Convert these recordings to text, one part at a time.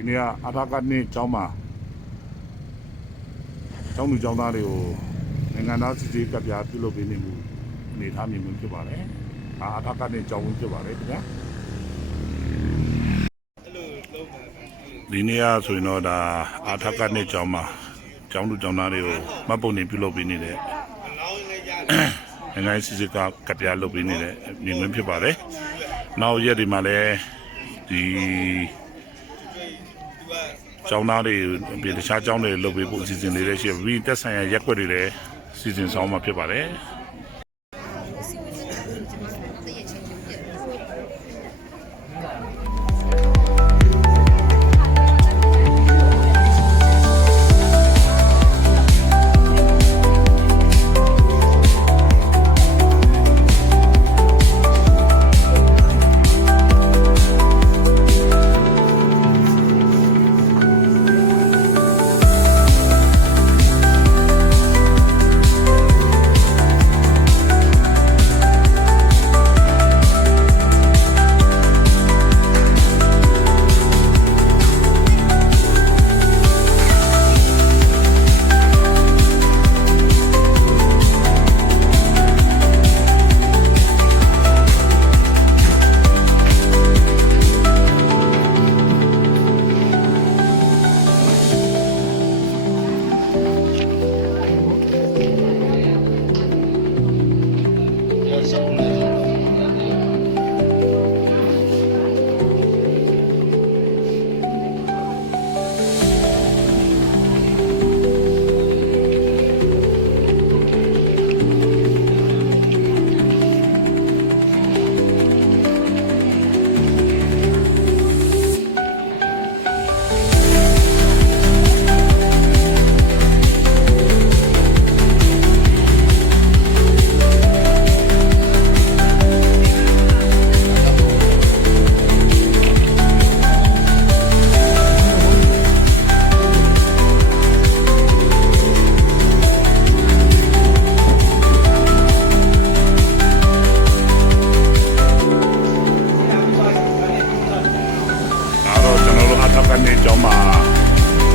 ဒီနေ့ကအထာကနေ့ကျောင်းမှာကျောင်းသူကျောင်းသားတွေကိုနိုင်ငံသားစစ်ဆေးကပ်ပြားပြုလုပ်ပေးနေမှုအနေထားမြင်မှုဖြစ်ပါတယ်။အထာကနေ့ကျောင်းဝင်ဖြစ်ပါတယ်ခင်ဗျာ။ဒီနေ့ဆိုရင်တော့ဒါအထာကနေ့ကျောင်းမှာကျောင်းသူကျောင်းသားတွေကိုမှတ်ပုံတင်ပြုလုပ်ပေးနေတဲ့နိုင်ငံစစ်စစ်ကကပ်ပြားလုပ်ပေးနေတဲ့မြင်ကွင်းဖြစ်ပါတယ်။နောက်ရက်ဒီမှာလည်းဒီကျောင်းသားတွေပြည်တခြားကျောင်းတွေလုပ်ပေးဖို့အစီအစဉ်လေးတွေရှိပြီးတက်ဆိုင်ရာရက်ွက်တွေလည်းစီစဉ်ဆောင်မှာဖြစ်ပါတယ်။ကနေကျောင်းမှာ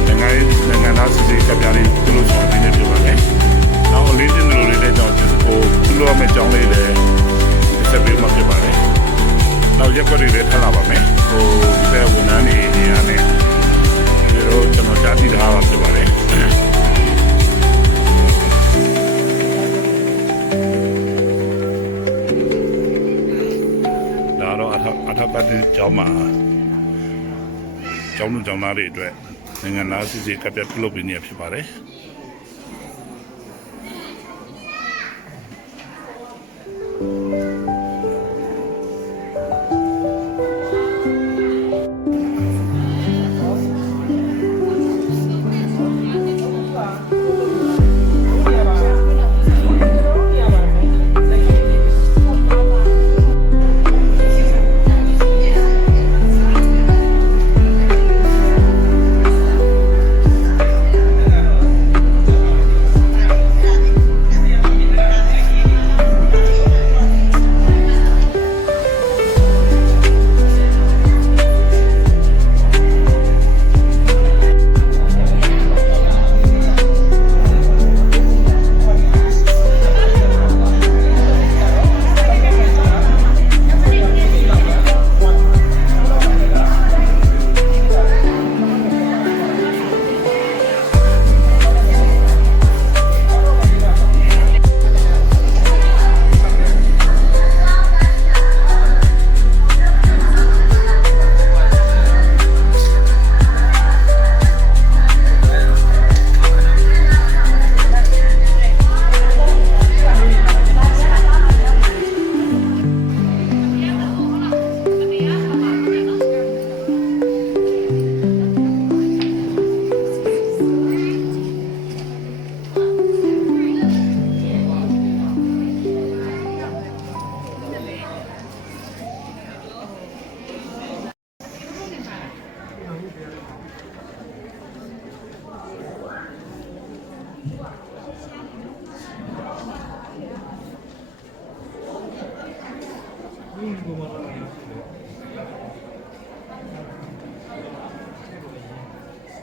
နိုင်ငံသားစစ်ဆေးကပ်ပြားလေးပြုလုပ်ဆောင်နေဖြစ်ပါတယ်။နောက်လေးတင်လိုလေးလည်းကြောင်းကိုပြုလုပ်ရမယ့်ကျောင်းလေးလည်းဆက်ပြီးမှဖြစ်ပါတယ်။နောက်ရက်ွက်တွေလည်းထပ်လာပါမယ်။ဟိုဒီဘက်ဝန်ထမ်းတွေနေရာနဲ့ဒီလိုကျွန်တော်ကြားသိထားတာဖြစ်ပါတယ်။ဒါတော့အထက်ကတဲ့ကျောင်းမှာကျောင်းသူကျောင်းသားတွေအတွက်နိုင်ငံသားစစ်ဆေးကပ်ပြားပြုလုပ်ပေးနေဖြစ်ပါတယ်။